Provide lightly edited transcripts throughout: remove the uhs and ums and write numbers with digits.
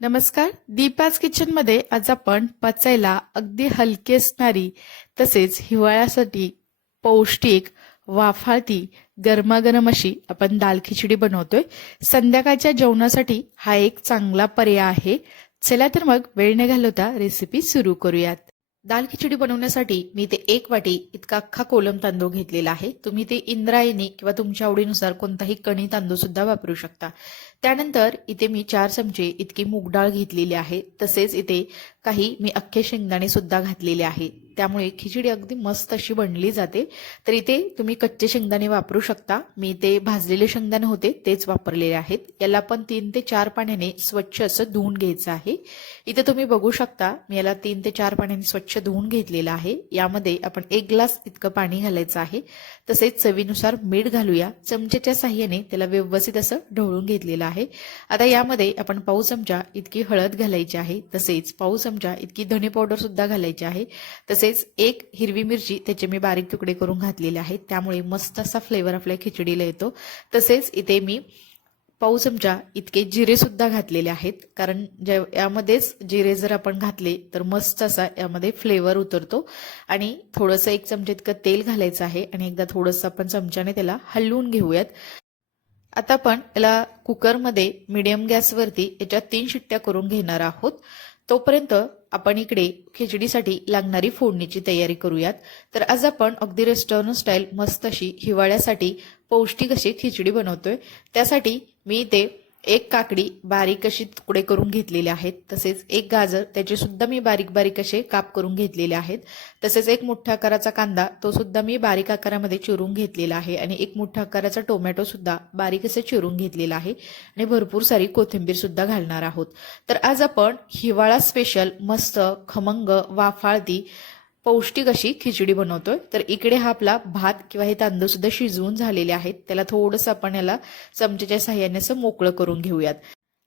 नमस्कार. दीपाज किचनमध्ये आज आपण पचायला अगदी हलकी असणारी तसेच हिवाळ्यासाठी पौष्टिक वाफाळती गरमागरम अशी आपण दाल खिचडी बनवतोय. संध्याकाळच्या जेवणासाठी हा एक चांगला पर्याय आहे. चला तर मग वेळ न घालवता रेसिपी सुरू करूयात. दाल खिचडी बनवण्यासाठी मी ते 1 वाटी इतका अख्खा कोलम तांदूळ घेतलेला आहे. तुम्ही ते इंद्रायणी किंवा तुमच्या आवडीनुसार कोणताही कणी तांदूळ सुद्धा वापरू शकता. त्यानंतर इथे मी 4 चमचे इतकी मूग डाळ घेतलेली आहे. तसेच इथे काही मी अख्खे शेंगदाणे सुद्धा घातलेले आहे. त्यामुळे खिचडी अगदी मस्त अशी बनली जाते. तर इथे तुम्ही कच्चे शेंगदाणे वापरू शकता. मी ते भाजलेले शेंगदाणे होते तेच वापरलेले आहेत. याला आपण 3 ते 4 पाण्याने स्वच्छ असं धुवून घ्यायचं आहे. इथे तुम्ही बघू शकता मी याला 3 ते 4 पाण्याने स्वच्छ धुवून घेतलेलं आहे. यामध्ये आपण 1 ग्लास इतकं पाणी घालायचं आहे. तसेच चवीनुसार मीठ घालूया. चमच्याच्या साह्याने त्याला व्यवस्थित असं ढवळून घेतलेलं आहे. आता यामध्ये आपण पाव चमचा इतकी हळद घालायची आहे. तसेच पाव चमचा इतकी धने पावडर सुद्धा घालायची आहे. तसेच 1 हिरवी मिरची त्याचे मी बारीक तुकडे करून घातलेले आहेत. त्यामुळे मस्त असा फ्लेवर आपल्या खिचडीला येतो. तसेच इथे मी पाव चमचा इतके जिरे सुद्धा घातलेले आहेत. कारण यामध्येच जिरे जर आपण घातले तर मस्त असा यामध्ये फ्लेवर उतरतो. आणि थोडंसं 1 चमचा इतकं तेल घालायचं आहे आणि एकदा थोडंसं आपण चमच्याने त्याला हलवून घेऊयात. आता आपण याला कुकरमध्ये मीडियम गॅसवरती याच्या 3 शिट्ट्या करून घेणार आहोत. तोपर्यंत आपण इकडे खिचडीसाठी लागणारी फोडणीची तयारी करूयात. तर आज आपण अगदी रेस्टॉरंट स्टाईल मस्त अशी हिवाळ्यासाठी पौष्टिक अशी खिचडी बनवतोय. त्यासाठी मी इथे 1 काकडी बारीक अशी तुकडे करून घेतलेले आहेत. तसेच 1 गाजर त्याचे सुद्धा मी बारीक बारीक असे काप करून घेतलेले आहेत. तसेच 1 मोठ्या आकाराचा कांदा तो सुद्धा मी बारीक आकारामध्ये चिरून घेतलेला आहे. आणि 1 मोठ्या आकाराचा टोमॅटो सुद्धा बारीक असे चिरून घेतलेला आहे. आणि भरपूर सारी कोथिंबीर सुद्धा घालणार आहोत. तर आज आपण हिवाळा स्पेशल मस्त खमंग वाफाळती पौष्टिक अशी खिचडी बनवतोय. तर इकडे हा आपला भात किंवा हे तांदूळ सुद्धा शिजवून झालेले आहेत. त्याला थोडंसं आपण याला चमच्याच्या साह्याने असं मोकळं करून घेऊयात.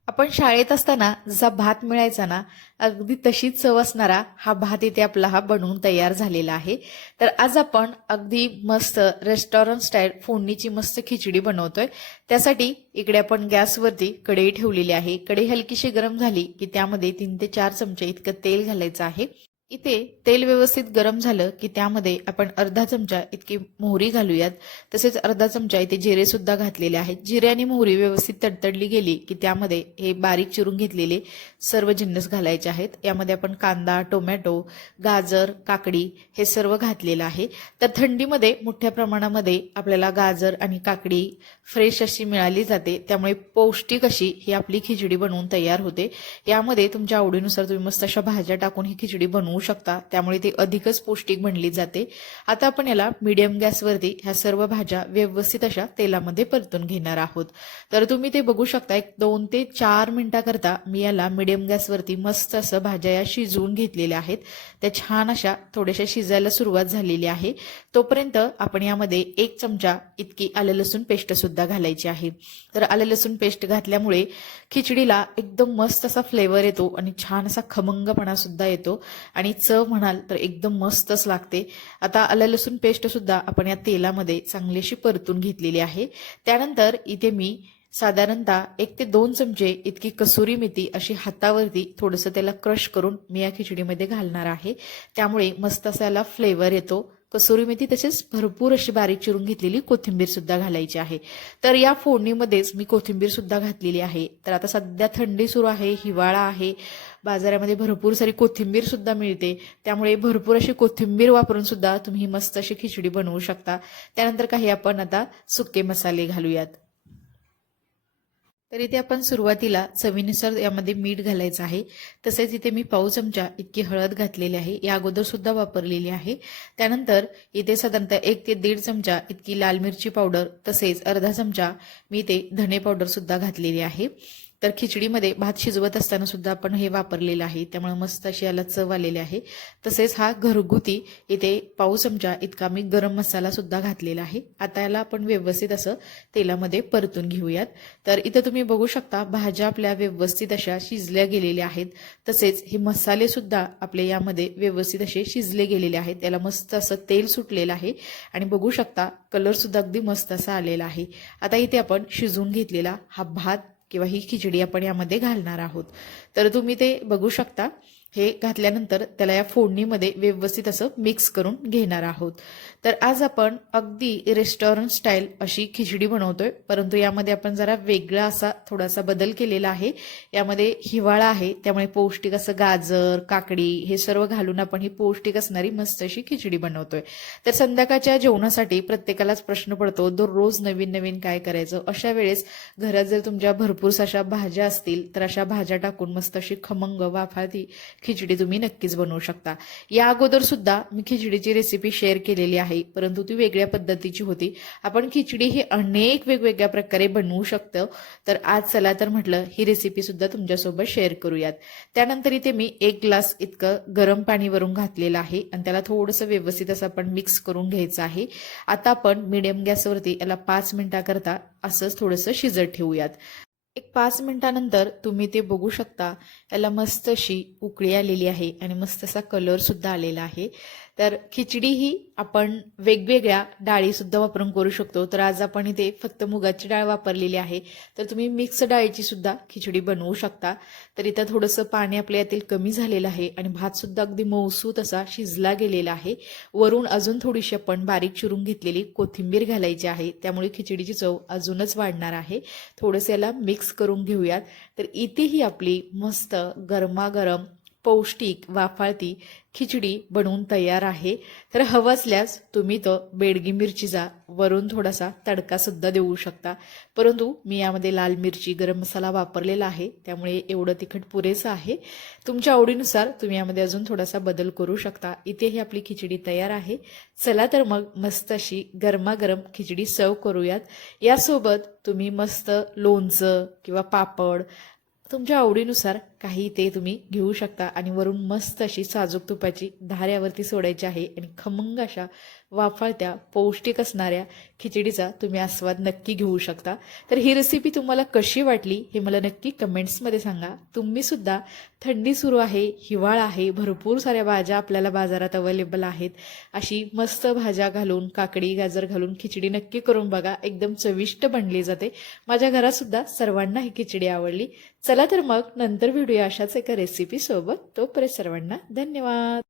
आपण शाळेत असताना जसा भात मिळायचा ना अगदी तशीच चव असणारा हा भात इथे आपला हा बनवून तयार झालेला आहे. तर आज आपण अगदी मस्त रेस्टॉरंट स्टाईल फोडणीची मस्त खिचडी बनवतोय. त्यासाठी इकडे आपण गॅसवरती कढई ठेवलेली आहे. कढई हलकीशी गरम झाली की त्यामध्ये 3 ते 4 चमचे इतकं तेल घालायचं आहे. इथे तेल व्यवस्थित गरम झालं की त्यामध्ये आपण अर्धा चमचा इतकी मोहरी घालूयात. तसेच अर्धा चमचा इथे जिरे सुद्धा घातलेले आहेत. जिरे आणि मोहरी व्यवस्थित तडतडली गेली की त्यामध्ये हे बारीक चिरून घेतलेले सर्व जिन्नस घालायचे आहेत. यामध्ये आपण कांदा, टोमॅटो, गाजर, काकडी हे सर्व घातलेलं आहे. तर थंडीमध्ये मोठ्या प्रमाणामध्ये आपल्याला गाजर आणि काकडी फ्रेश अशी मिळाली जाते. त्यामुळे पौष्टिक अशी ही आपली खिचडी बनवून तयार होते. यामध्ये तुमच्या आवडीनुसार तुम्ही मस्त अशा भाज्या टाकून ही खिचडी बनवू शकता. त्यामुळे ती अधिकच पौष्टिक बनली जाते. आता आपण याला मीडियम गॅसवरती ह्या सर्व भाज्या व्यवस्थित अशा तेलामध्ये परतून घेणार आहोत. तर तुम्ही ते बघू शकता 2 ते 4 मिनिटाकरता मी याला मीडियम गॅसवरती मस्त असं भाज्या या शिजवून घेतलेल्या आहेत. त्या छान अशा थोड्याशा शिजायला सुरुवात झालेली आहे. तोपर्यंत आपण यामध्ये 1 चमचा इतकी आलं लसूण पेस्ट सुद्धा घालायची आहे. तर आलं लसूण पेस्ट घातल्यामुळे खिचडीला एकदम मस्त असा फ्लेवर येतो आणि छान असा खमंगपणा सुद्धा येतो. आणि चव म्हणाल तर एकदम मस्तच लागते. आता आलं लसूण पेस्ट सुद्धा आपण या तेलामध्ये चांगलीशी परतून घेतलेली आहे. त्यानंतर इथे मी साधारणतः 1 ते 2 चमचे इतकी कसुरी मेथी अशी हातावरती थोडंसं त्याला क्रश करून मी या खिचडीमध्ये घालणार आहे. त्यामुळे मस्त असा याला फ्लेवर येतो. कसुरी मेथी तसेच भरपूर अशी बारीक चिरून घेतलेली कोथिंबीर सुद्धा घालायची आहे. तर या फोडणीमध्येच मी कोथिंबीर सुद्धा घातलेली आहे. तर आता सध्या थंडी सुरू आहे, हिवाळा आहे, बाजारामध्ये भरपूर सारी कोथिंबीर सुद्धा मिळते. त्यामुळे भरपूर अशी कोथिंबीर वापरून सुद्धा तुम्ही मस्त अशी खिचडी बनवू शकता. त्यानंतर काही आपण आता सुके मसाले घालूयात. तर इथे आपण सुरुवातीला चवीनुसार यामध्ये मीठ घालायचं आहे. तसेच इथे मी पाव चमचा इतकी हळद घातलेली आहे. या अगोदर सुद्धा वापरलेली आहे. त्यानंतर इथे साधारणतः 1 ते 1.5 चमचा इतकी लाल मिरची पावडर तसेच अर्धा चमचा मी इथे धने पावडर सुद्धा घातलेली आहे. तर खिचडीमध्ये भात शिजवत असताना सुद्धा आपण हे वापरलेलं आहे. त्यामुळे मस्त अशी याला चव आलेली आहे. तसेच हा घरगुती इथे पाव चमचा इतका मी गरम मसाला सुद्धा घातलेला आहे. आता याला आपण व्यवस्थित असं तेलामध्ये परतून घेऊयात. तर इथे तुम्ही बघू शकता भाज्या आपल्या व्यवस्थित अशा शिजल्या गेलेल्या आहेत. तसेच हे मसाले सुद्धा आपले यामध्ये व्यवस्थित असे शिजले गेलेले आहेत. याला मस्त असं तेल सुटलेलं आहे आणि बघू शकता कलर सुद्धा अगदी मस्त असा आलेला आहे. आता इथे आपण शिजवून घेतलेला हा भात किंवा ही खिचडी आपण यामध्ये घालणार आहोत. तर तुम्ही ते बघू शकता. हे घातल्यानंतर त्याला या फोडणीमध्ये व्यवस्थित असं मिक्स करून घेणार आहोत. तर आज आपण अगदी रेस्टॉरंट स्टाईल अशी खिचडी बनवतोय, परंतु यामध्ये आपण जरा वेगळा असा थोडासा बदल केलेला आहे. यामध्ये हिवाळा आहे, त्यामुळे पौष्टिक असं गाजर, काकडी हे सर्व घालून आपण ही पौष्टिक असणारी मस्त अशी खिचडी बनवतोय. तर संध्याकाळच्या जेवणासाठी प्रत्येकालाच प्रश्न पडतो, दररोज नवीन नवीन काय करायचं. अशा वेळेस घरात जर तुमच्या भरपूर अशा भाज्या असतील तर अशा भाज्या टाकून मस्त अशी खमंग वाफाळती खिचडी तुम्ही नक्कीच बनवू शकता. या अगोदर सुद्धा मी खिचडीची रेसिपी शेअर केलेली आहे, परंतु ती वेगळ्या पद्धतीची होती. आपण खिचडी ही अनेक वेगवेगळ्या प्रकारे बनवू शकतो. तर आज चला तर म्हटलं ही रेसिपी सुद्धा तुमच्यासोबत शेअर करूयात. त्यानंतर इथे मी 1 ग्लास इतकं गरम पाणी वरून घातलेलं आहे आणि त्याला थोडंसं व्यवस्थित असं आपण मिक्स करून घ्यायचं आहे. आता आपण मीडियम गॅसवरती याला 5 मिनिटाकरता असंच थोडंसं शिजत ठेवूयात. एक 5 मिनिटानंतर तुम्ही ते बघू शकता, याला मस्त अशी उकळी आलेली आहे आणि मस्त असा कलर सुद्धा आलेला आहे. तर खिचडी ही आपण वेगवेगळ्या डाळी सुद्धा वापरून करू शकतो. तर आज आपण इथे फक्त मुगाची डाळ वापरलेली आहे, तर तुम्ही मिक्स डाळीची सुद्धा खिचडी बनवू शकता. तर इथं थोडंसं पाणी आपल्या यातील कमी झालेलं आहे आणि भात सुद्धा अगदी मऊसूत असा शिजला गेलेला आहे. वरून अजून थोडीशी आपण बारीक चिरून घेतलेली कोथिंबीर घालायची आहे, त्यामुळे खिचडीची चव अजूनच वाढणार आहे. थोडंसं याला मिक्स करून घेऊयात. तर इथे ही आपली मस्त गरमागरम पौष्टिक वाफाळती खिचडी बनवून तयार आहे. तर हवं असल्यास तुम्ही तो बेडगी मिरचीचा वरून थोडासा तडका सुद्धा देऊ शकता, परंतु मी यामध्ये लाल मिरची, गरम मसाला वापरलेला आहे, त्यामुळे एवढं तिखट पुरेसं आहे. तुमच्या आवडीनुसार तुम्ही यामध्ये अजून थोडासा बदल करू शकता. इथे ही आपली खिचडी तयार आहे. चला तर मग मस्त अशी गरमागरम खिचडी सर्व करूयात. यासोबत तुम्ही मस्त लोणचं किंवा पापड तुमच्या आवडीनुसार काही ते तुम्ही घेऊ शकता आणि वरून मस्त अशी साजूक तुपाची धार यावरती सोडायची आहे आणि खमंग अशा वाफाळत्या पौष्टिक असणाऱ्या खिचडीचा तुम्ही आस्वाद नक्की घेऊ शकता. तर ही रेसिपी तुम्हाला कशी वाटली हे मला नक्की कमेंट्समध्ये सांगा. तुम्ही सुद्धा, थंडी सुरू आहे, हिवाळा आहे, भरपूर साऱ्या भाज्या आपल्याला बाजारात अवेलेबल आहेत, अशी मस्त भाज्या घालून काकडी गाजर घालून खिचडी नक्की करून बघा. एकदम चविष्ट बनली जाते. माझ्या घरात सुद्धा सर्वांना ही खिचडी आवडली. चला तर मग नंतर भेटूया अशाच एका रेसिपी सोबत. तोपर्यंत सर्वांना धन्यवाद.